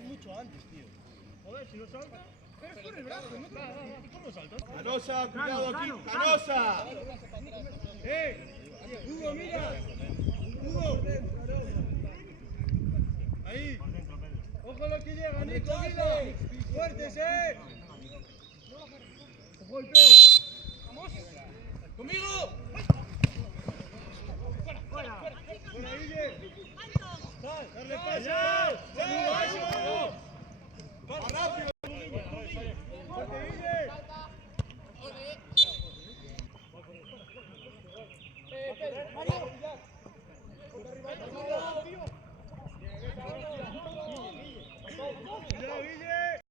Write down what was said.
saltas mucho antes, tío. Joder, si lo saltas. Pero es con el brazo, ¿no? ¿Cómo saltas? Canosa, cuidado aquí. Canosa. Hugo, mira. Hugo. Ahí. Ojo lo que llega, Nico, mira. Fuertes, Ojo el pego. Vamos. Conmigo. Fuera. Fuera, Guille. Darle paso.